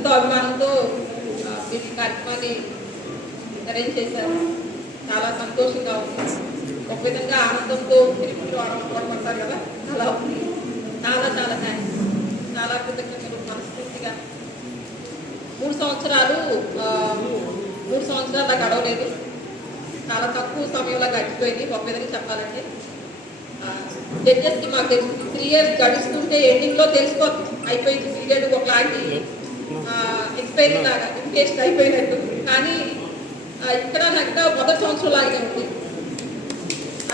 ఎంతో అభిమానంతో మీరు ఈ కార్యక్రమాన్ని అరేంజ్ చేశారు. చాలా సంతోషంగా ఉంది. ఒక విధంగా ఆనందంతో తిరుగుతూ ఆనందపడతారు కదా, అలా ఉంది. చాలా చాలా థ్యాంక్స్, చాలా కృతజ్ఞతలు మనస్ఫూర్తిగా. 3 సంవత్సరాలు నాకు గడవలేదు, చాలా తక్కువ సమయంలో గడిచిపోయింది. ఒక విధంగా చెప్పాలంటే జడ్జెస్కి మాకు తెలుసు 3 years గడుస్తుంటే ఎండింగ్లో తెలిసిపోతుంది అయిపోయింది పీరియడ్, ఒకలాంటి ఎక్స్పైరీ లాగా ఇన్కేషన్ అయిపోయినట్టు. కానీ ఇక్కడ నాకు మొదటి సంవత్సరం లాగే ఉంది.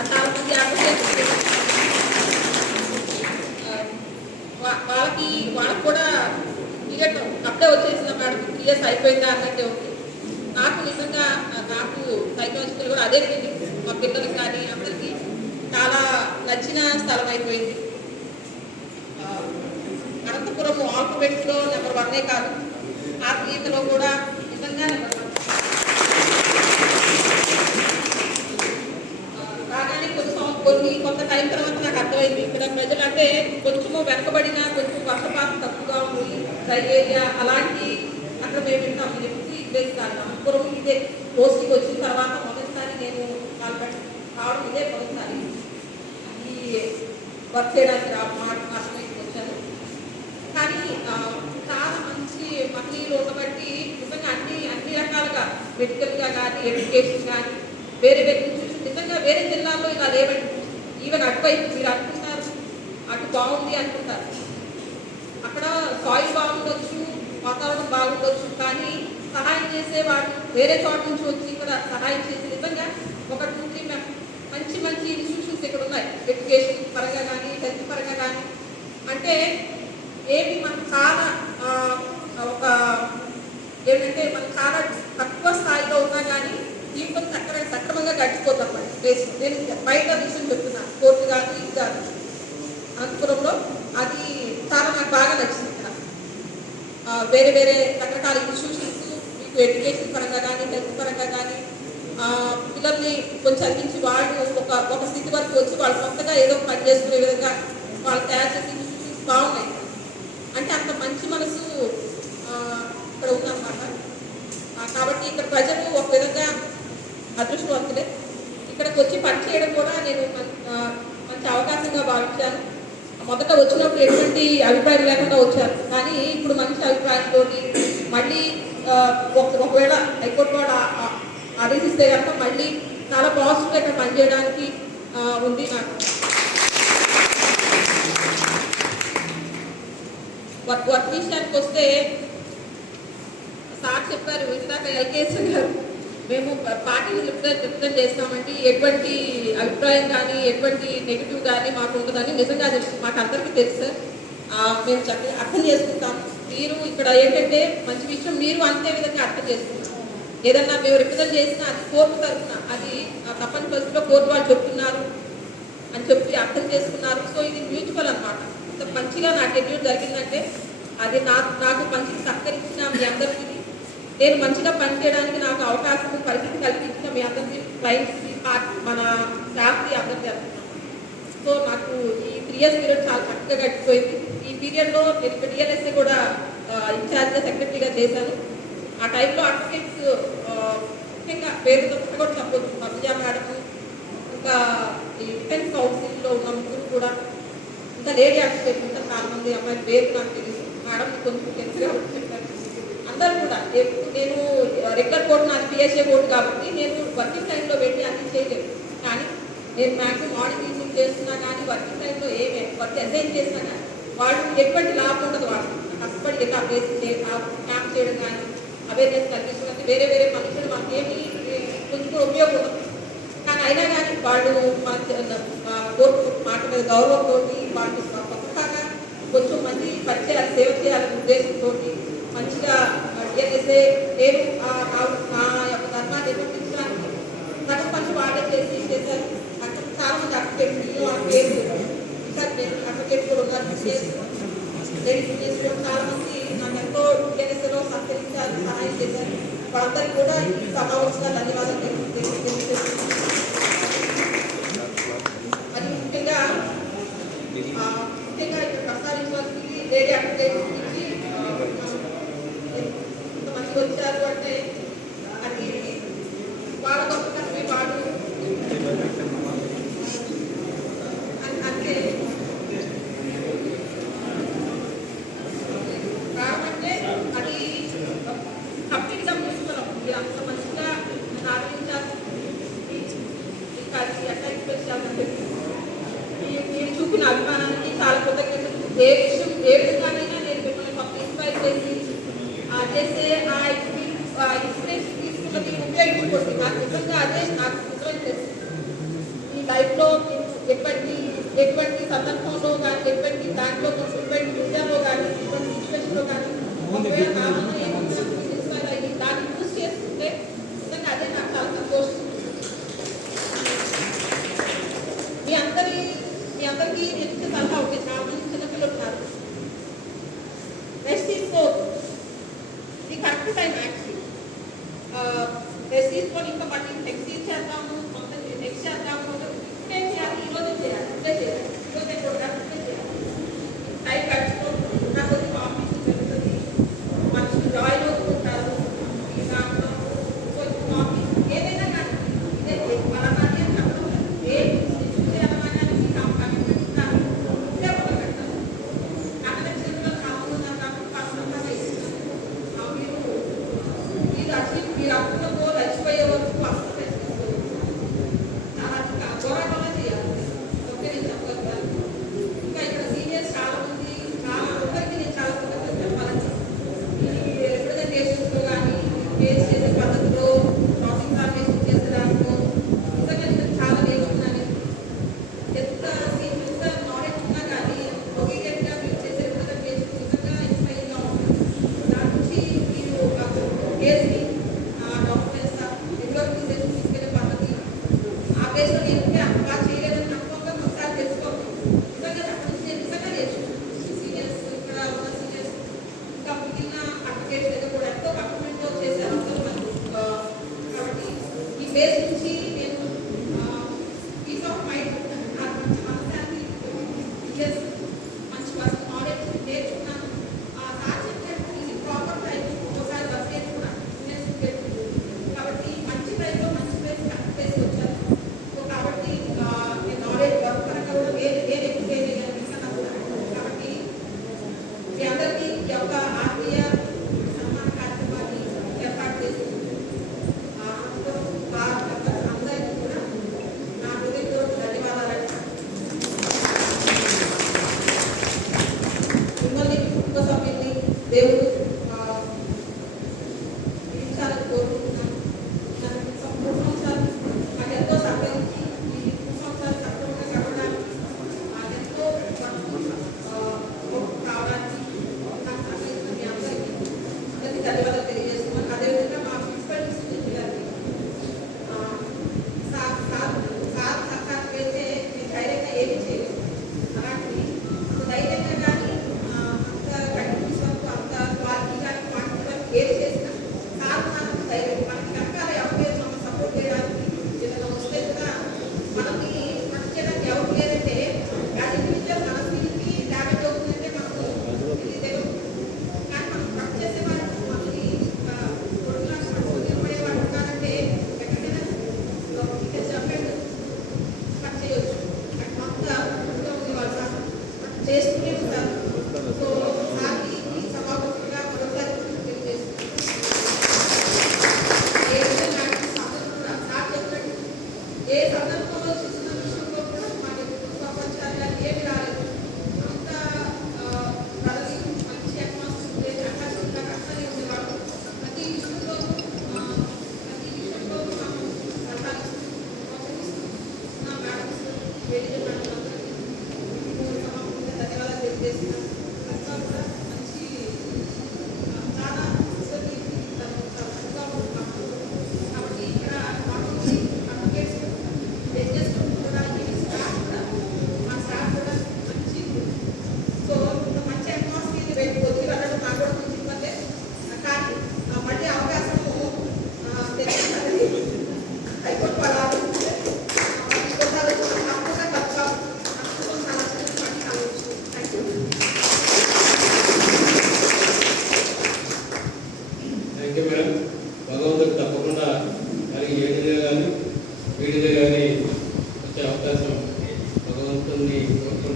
చాలా మంది అడ్వకేట్స్ వాళ్ళకి కూడా పీరియడ్ అప్పుడే వచ్చేసిన మేడం 3 years అయిపోయిందా అన్నట్టే ఉంది. నాకు నిజంగా నాకు సైకలాజికల్ కూడా అదే విధంగా మా పిల్లలకు కానీ అందరికీ చాలా నచ్చిన స్థలం అయిపోయింది. అనంతపురం ఆల్ఫాబెట్స్లో నెంబర్ 1 కాదు, ఆత్మీయతలో కూడా నిజంగా నెంబర్ 1. కాగానే కొంత టైం తర్వాత నాకు అర్థమైంది ఇక్కడ ప్రజలు అంటే కొంచెము వెనకబడిన, కొంచెం వర్షపాతం తక్కువగా ఉంది డ్రై ఏరియా అలాంటి అక్కడ మేము వింటాం. ఎప్పుడు ప్లేస్ కాదు, అనంతపురం ఇదే పోస్టింగ్ వచ్చిన తర్వాత మొదటిసారి నేను కావడం ఇదే మొదటిసారి ఈ వర్క్ చేయడానికి మాట్లాడడానికి వచ్చాను. కానీ చాలా మంచి మహిళలు ఉండబట్టి నిజంగా అన్ని రకాలుగా మెడికల్గా కానీ ఎడ్యుకేషన్ కానీ వేరే ఇన్స్టిట్యూషన్ నిజంగా వేరే జిల్లాల్లో ఇలా లేవండి. ఈవెన్ అటువైపు మీరు అనుకుంటారు అటు బాగుంది అనుకుంటారు, అక్కడ సాయిల్ బాగుండొచ్చు, వాతావరణం బాగుండొచ్చు, కానీ సహాయం చేసేవాడు వేరే చోట నుంచి వచ్చి ఇక్కడ సహాయం చేసి నిజంగా ఒక 2-3 మంచి ఇన్స్టిట్యూషన్స్ ఇక్కడ ఉన్నాయి. ఎడ్యుకేషన్ పరంగా కానీ హెల్త్ పరంగా కానీ అంటే ఏమి మనకు చాలా ఒక ఏంటంటే మనం చాలా తక్కువ స్థాయిలో ఉన్నా కానీ దీంతో సక్రమంగా గడిచిపోతాం. నేను బయట విషయం చెప్తున్నాను, కోర్టు కాదు ఇది కాదు, అనంతపురంలో అది చాలా నాకు బాగా నచ్చింది. ఇక్కడ వేరే రకరకాల ఇన్స్టిట్యూషన్స్ మీకు ఎడ్యుకేషన్ పరంగా కానీ హెల్త్ పరంగా కానీ పిల్లల్ని కొంచెం చదివించి వాళ్ళు ఒక స్థితి వరకు వచ్చి వాళ్ళు కొత్తగా ఏదో పని చేసుకునే విధంగా వాళ్ళు తయారు చేసే ఇన్స్టిట్యూషన్స్ బాగున్నాయి. అంటే అంత మంచి మనసు ఇక్కడ ఉందన్నమాట. కాబట్టి ఇక్కడ ప్రజలు ఒక విధంగా అదృష్టవంతులే. ఇక్కడికి వచ్చి పని చేయడం కూడా నేను మంచి అవకాశంగా భావించాను. మొదట వచ్చినప్పుడు ఎటువంటి అభిప్రాయం లేకుండా వచ్చాను, కానీ ఇప్పుడు మంచి అభిప్రాయంతో మళ్ళీ ఒకవేళ హైకోర్టు కూడా ఆదేశిస్తే కనుక మళ్ళీ చాలా పాజిటివ్గా ఇక్కడ పనిచేయడానికి ఉంది నాకు. వర్క్ విషయానికి వస్తే సార్ చెప్పారు ఇందాక ఎల్కేఎస్ గారు, మేము పార్టీని రిప్రజెంట్ చేస్తామండి, ఎటువంటి అభిప్రాయం కానీ ఎటువంటి నెగిటివ్ కానీ మాకు ఉండదని. నిజంగా అది మాకు అందరికీ తెలుసు సార్, మేము చక్కగా అర్థం చేసుకుంటాము. మీరు ఇక్కడ ఏంటంటే మంచి విషయం మీరు అంతే విధంగా అర్థం చేసుకుంటాం. ఏదన్నా మేము రిప్రజెంట్ చేసినా అది కోర్టు తరఫున అది తప్పని పరిస్థితిలో కోర్టు వాళ్ళు చెప్తున్నారు అని చెప్పి అర్థం చేసుకున్నారు. సో ఇది మ్యూచువల్ అనమాట. ఇంత మంచిగా నాకు ఎడ్యూట్ జరిగిందంటే అది నాకు మంచిగా సహకరించిన మీ అందరికీ, నేను మంచిగా పనిచేయడానికి నాకు అవకాశం పరిస్థితి కల్పించిన మీ అందరికీ, క్లయింట్స్కి, మన స్టాఫ్కి అందరికీ అనుకున్నాను. సో నాకు ఈ 3 years పీరియడ్ చాలా చక్కగా గడిచిపోయింది. ఈ పీరియడ్లో నేను ఇక్కడ డిఎల్ఎస్ఏ కూడా ఇన్ఛార్జ్గా సెక్రటరీగా చేశాను. ఆ టైంలో అడ్వకేట్స్ ముఖ్యంగా పేరుతో కూడా చెప్పొచ్చు, పద్మజా మేడం, ఇంకా ఈ డిఫెన్స్ కౌన్సిల్లో ఉన్న ముగ్గురు కూడా, ఇంకా లేడీ అడ్వకేట్ ఇంకా చాలామంది అమ్మాయి పేరు నాకు తెలియదు, మేడం కొంచెం తెలుసుగా చెప్పారు. అందరూ కూడా నేను రెగ్యులర్ కోర్టు నాది పిఎస్ఏ కోర్టు కాబట్టి నేను వర్కింగ్ టైంలో వెళ్ళి అన్ని చేయలేదు. కానీ నేను మ్యాక్సిమం మార్నింగ్ ఈవినింగ్ చేస్తున్నా కానీ వర్కింగ్ టైంలో ఏమే వర్క్ అసైన్ చేసినా కానీ వాళ్ళు ఎటువంటి లాభం ఉండదు. వాళ్ళు కష్టపడి ఎలా ప్లేస్ క్యాంప్ చేయడం కానీ అవేర్నెస్ కల్పించడం వేరే మనుషులు మనకేమి కొంచెం ఉపయోగం ఉండదు. కానీ అయినా కానీ వాళ్ళు కోర్టు మాట మీద గౌరవంతో వాళ్ళు కొత్తగా కొంచెం మంది పరిచయాలు సేవ చేయాలనే ఉద్దేశంతో మంచిగా డిఎల్ఎస్ఏ నేను నా యొక్క ధర్మాన్ని నిర్వర్తించడానికి సగం పని వాళ్ళే చేశారు. అక్కడ చాలా మంది అడ్వకేట్స్ పేరు ఇంకా అడ్వకేట్స్ కూడా ఉన్నారు. లేడీస్ చాలా మంది నాకు ఎంతో డిఎల్ఎస్ఏలో సహకరించారు, సహాయం చేశారు. వాళ్ళందరికీ కూడా ఈ సమావేశంగా ధన్యవాదాలు తెలియజేస్తున్నాను. మరి ముఖ్యంగా ఇక్కడ ప్రస్తావించవలసింది లేడీ అడ్వకేట్స్ నుంచి చేశారు అంటే అది వాళ్ళ గొప్పతనమే వాడు అంటే కారణమంటే అది కంప్లీట్గా మూసుకోవడం మీరు అంత మంచిగా ఆదరించాలి ఇంకా అది ఎట్లా ఎక్స్ప్రెస్ చేయాలని చెప్పి మీరు చూపిన అభిమానానికి చాలా కృతజ్ఞతలు. ఏ విషయం ఏ విధంగానైనా నేను మిమ్మల్ని కొంత ఇన్స్పైర్ చేసి చేసే ఆ ఇన్స్పిరేషన్ తీసుకున్నది ఉపయోగించుకోండి. నాకు నిజంగా అదే నాకు నిజమైన తెలుసు. ఈ లైఫ్లో ఎటువంటి సందర్భంలో కానీ ఎటువంటి దాంట్లో ఎటువంటి విషయాల్లో కానీ ఎటువంటి సిచ్యువేషన్లో కానీ ఒకవేళ నా వల్ల ఏమన్నా ఇన్స్పైర్ అయ్యి దాన్ని యూజ్ చేసుకుంటే నిజంగా అదే నాకు చాలా సంతోషం. మీ అందరికీ ఎంత సలహా ఉంది. చాలా మంది చిన్నపిల్లలు ఉన్నారు. రెస్ట్ తీసుకోవద్దు. ఇది కరెక్ట్ టైం యాక్చువల్లీ. రెస్ట్ తీసుకొని ఇంకా మళ్ళీ నెక్స్ట్ చేద్దాము కొంత నెక్స్ట్ చేద్దాము ఇప్పుడే చేయాలి. ఈరోజు చేయాలి ఇప్పుడే చేయాలి ఈరోజే కొట్టాలి ఇప్పుడే చేయాలి. టైం గడిచిపోతుంది. నాకు కొద్దిగా ఆఫీస్ జరుగుతుంది. మనుషులు జాయిన్ అవుతుంటారు. ఈ దాంట్లో కొంచెం ఆఫీస్ ఏదైనా కానీ ఇదే పలానా అని చెప్పడం ఏ మీరు అప్పుల గోల్ అయిపోయే వరకు అసలు చాలా పోరాటమే చేయాలి. ఓకే నేను చెప్పగలుగుతాను. ఇంకా ఇక్కడ సీనియర్స్ చాలా మంది చాలా ఒక్కరికి నేను చాలా కృతజ్ఞతలు చెప్పాలని ఈ రిప్రజెంటేషన్స్లో కానీ ఫేస్ చేసే పద్ధతిలో షాపింగ్ ఫార్మేషన్ చేసే దాంట్లో నిజంగా నేను చాలా నేర్చుకున్నాను. ఎంత నాలెడ్జ్ ఉన్నా కానీ ఒకేగా మీరు చేసే రిప్రజెంటేషన్ నిజంగా ఇన్స్పైరింగ్గా ఉంటుంది. దాని నుంచి మీరు కేసుని తీసుకెళ్లే పద్ధతి ఆ బేస్లో నేర్చుకుంటే అంత చేయలేదని నమ్మకంగా ఒకసారి తెలుసుకోండి. నిజంగా అక్కడ నుంచి నేను నిజంగా నేర్చుకున్నాను. సీనియర్స్ ఇక్కడ ఉన్న సీనియర్స్ ఇంకా మిగిలిన అప్లికేషన్ అయితే కూడా ఎంతో కమిట్మెంట్తో చేశారు అందరూ నాకు. కాబట్టి ఈ బేస్ నుంచి నేను పీస్ ఆఫ్ మైండ్ నాకు మంచి మనశాంతి సీనియర్స్ మంచి నాలెడ్జ్ నేర్చుకున్నాను. ఆ సార్ చెప్పినట్టు ఇది ప్రాపర్ టైం ఒకసారి బస్ నేర్చుకున్నాను సీనియర్స్ కాబట్టి మంచి టైంలో మంచి ప్లేస్ కరెక్ట్ ప్లేస్కి వచ్చాను. సో కాబట్టి నేను నాలెడ్జ్ వర్క్ పరంగా కూడా నేను ఎక్కువ చేయగలిగాను కాబట్టి మీ అందరికీ ఈ యొక్క ఆత్మీయ సన్మాన కార్యక్రమాన్ని ఏర్పాటు చేసి అందరికీ కూడా నా హృదయపూర్వక ధన్యవాదాలు. మిమ్మల్ని మీ కుటుంబ సభ్యుల్ని దేవుడు జీవించాలని కోరుకుంటున్నాను. నాకు ఎంతో సహకరించి ఈ 3 సంవత్సరాలు తప్పకుండా గడపడానికి ఎంతో కావడానికి నాకు సహకరించిన మీ అందరికీ ధన్యవాదాలు తెలియజేస్తున్నాను. అదేవిధంగా మా ప్రిన్సిపల్ ఇన్స్టిట్యూట్ గారికి సార్ సహకారం అయితే నేను ధైర్యంగా ఏమీ చేయలేదు. అలాంటివి ధైర్యంగా కానీ అంత కంటిన్యూస్ వరకు అంత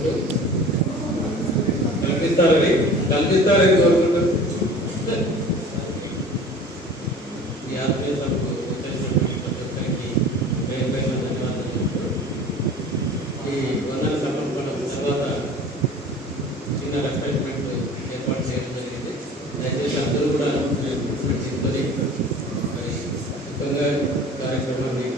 కోరుకుంటూ కల్పిస్తారని కోరుకుంటూ ఈ ఆత్మీయ సభకు వచ్చేసినటువంటి ప్రతి ఒక్కరికి పేరు పేరు ధన్యవాదాలు చెప్తూ ఈ వందన సమర్పణ తర్వాత చిన్న రిఫ్రెష్మెంట్ ఏర్పాటు చేయడం జరిగింది. దయచేసి అందరూ కూడా తీసుకొని మరి ముఖ్యంగా కార్యక్రమాన్ని